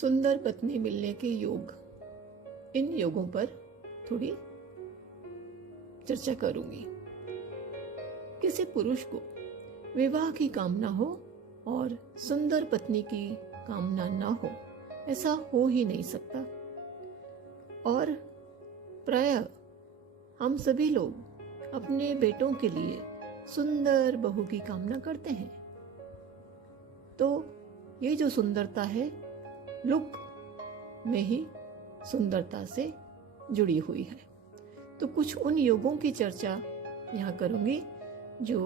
सुंदर पत्नी मिलने के योग, इन योगों पर थोड़ी चर्चा करूंगी। किसी पुरुष को विवाह की कामना हो और सुंदर पत्नी की कामना ना हो, ऐसा हो ही नहीं सकता। और प्रायः हम सभी लोग अपने बेटों के लिए सुंदर बहू की कामना करते हैं। तो ये जो सुंदरता है, लुक में ही सुंदरता से जुड़ी हुई है। तो कुछ उन योगों की चर्चा यहाँ करूंगी जो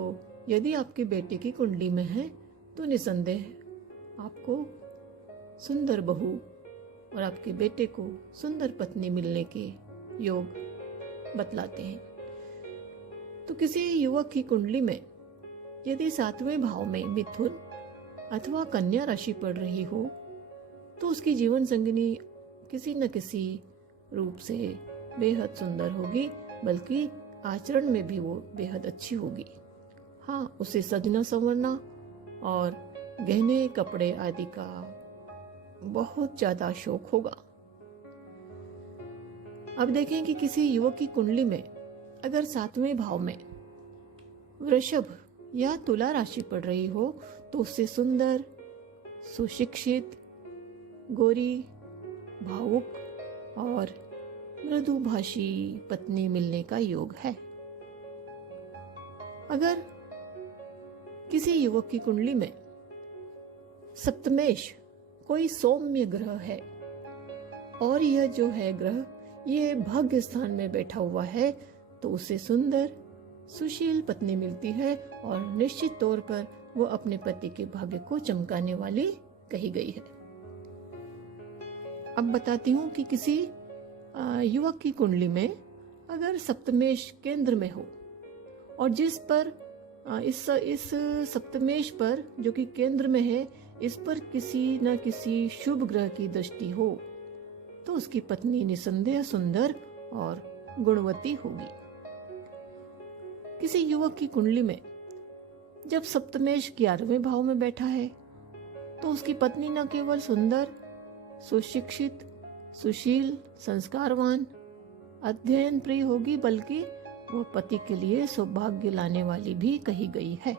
यदि आपके बेटे की कुंडली में है तो निसंदेह आपको सुंदर बहू और आपके बेटे को सुंदर पत्नी मिलने के योग बतलाते हैं। तो किसी युवक की कुंडली में यदि 7वें भाव में मिथुन अथवा कन्या राशि पड़ रही हो तो उसकी जीवन संगिनी किसी न किसी रूप से बेहद सुंदर होगी, बल्कि आचरण में भी वो बेहद अच्छी होगी। हाँ, उसे सजना संवरना और गहने कपड़े आदि का बहुत ज्यादा शौक होगा। अब देखें कि किसी युवक की कुंडली में अगर 7वें भाव में वृषभ या तुला राशि पड़ रही हो तो उससे सुंदर, सुशिक्षित, गोरी, भावुक और मृदुभाषी पत्नी मिलने का योग है। अगर किसी युवक की कुंडली में सप्तमेश कोई सौम्य ग्रह है और यह जो है ग्रह ये भाग्य स्थान में बैठा हुआ है तो उसे सुंदर, सुशील पत्नी मिलती है और निश्चित तौर पर वो अपने पति के भाग्य को चमकाने वाली कही गई है। अब बताती हूँ कि किसी युवक की कुंडली में अगर सप्तमेश केंद्र में हो और जिस पर इस सप्तमेश पर जो कि केंद्र में है, इस पर किसी न किसी शुभ ग्रह की दृष्टि हो तो उसकी पत्नी निसंदेह सुंदर और गुणवती होगी। किसी युवक की कुंडली में जब सप्तमेश 11वें भाव में बैठा है तो उसकी पत्नी न केवल सुंदर, सुशिक्षित, सुशील, संस्कारवान, अध्ययन प्रिय होगी, बल्कि वह पति के लिए सौभाग्य लाने वाली भी कही गई है।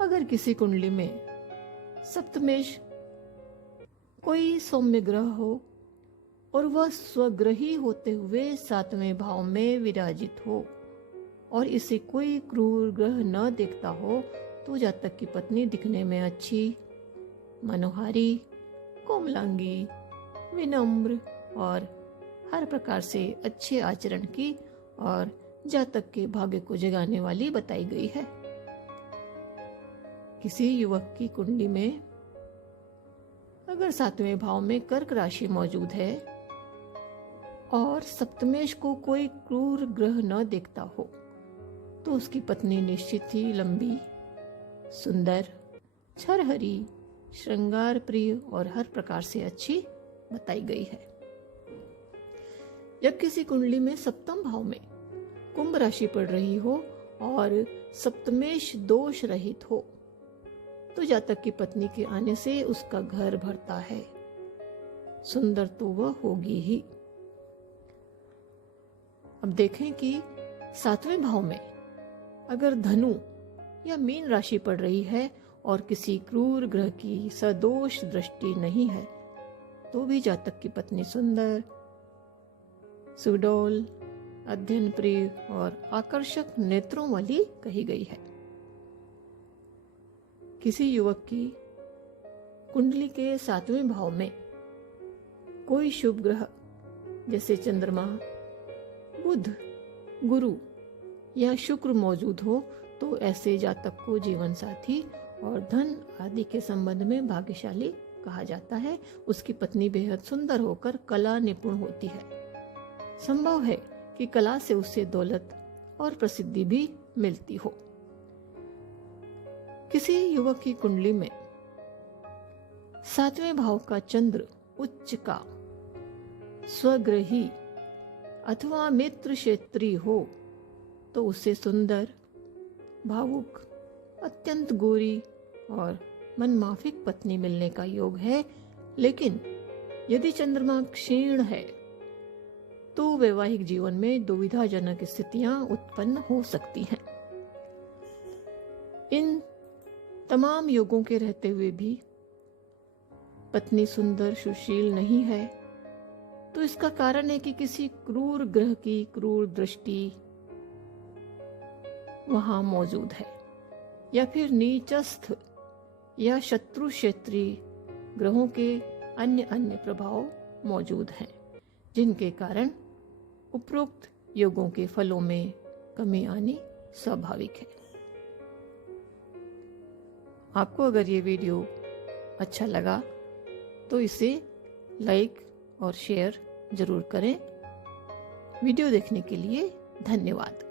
अगर किसी कुंडली में सप्तमेश कोई सौम्य ग्रह हो और वह स्वग्रही होते हुए 7वें भाव में विराजित हो और इसे कोई क्रूर ग्रह न देखता हो तो जातक की पत्नी दिखने में अच्छी, मनोहारी, कोमलांगी, विनम्र और हर प्रकार से अच्छे आचरण की और जातक के भाग्य को जगाने वाली बताई गई है। किसी युवक की कुंडली में अगर 7वें भाव में कर्क राशि मौजूद है और सप्तमेश को कोई क्रूर ग्रह न देखता हो तो उसकी पत्नी निश्चित ही लंबी, सुंदर, छरहरी, श्रृंगार प्रिय और हर प्रकार से अच्छी बताई गई है। जब किसी कुंडली में 7वें भाव में कुंभ राशि पड़ रही हो और सप्तमेश दोष रहित हो तो जातक की पत्नी के आने से उसका घर भरता है, सुंदर तो वह होगी ही। अब देखें कि 7वें भाव में अगर धनु या मीन राशि पड़ रही है और किसी क्रूर ग्रह की सदोष दृष्टि नहीं है तो भी जातक की पत्नी सुंदर, सुडौल, अध्ययन प्रिय और आकर्षक नेत्रों वाली कही गई है। किसी युवक की कुंडली के 7वें भाव में कोई शुभ ग्रह जैसे चंद्रमा, बुध, गुरु या शुक्र मौजूद हो तो ऐसे जातक को जीवन साथी और धन आदि के संबंध में भाग्यशाली कहा जाता है। उसकी पत्नी बेहद सुंदर होकर कला निपुण होती है। संभव है कि कला से उसे दौलत और प्रसिद्धि भी मिलती हो। किसी युवक की कुंडली में 7वें भाव का चंद्र उच्च का, स्वग्रही अथवा मित्र क्षेत्री हो तो उसे सुंदर, भावुक, अत्यंत गोरी और मनमाफिक पत्नी मिलने का योग है, लेकिन यदि चंद्रमा क्षीण है तो वैवाहिक जीवन में दुविधाजनक स्थितियां उत्पन्न हो सकती हैं। इन तमाम योगों के रहते हुए भी पत्नी सुंदर सुशील नहीं है, तो इसका कारण है कि किसी क्रूर ग्रह की क्रूर दृष्टि वहां मौजूद है, या फिर नीचस्थ या शत्रु क्षेत्रीय ग्रहों के अन्य प्रभाव मौजूद हैं, जिनके कारण उपरोक्त योगों के फलों में कमी आनी स्वाभाविक है। आपको अगर ये वीडियो अच्छा लगा तो इसे लाइक और शेयर जरूर करें। वीडियो देखने के लिए धन्यवाद।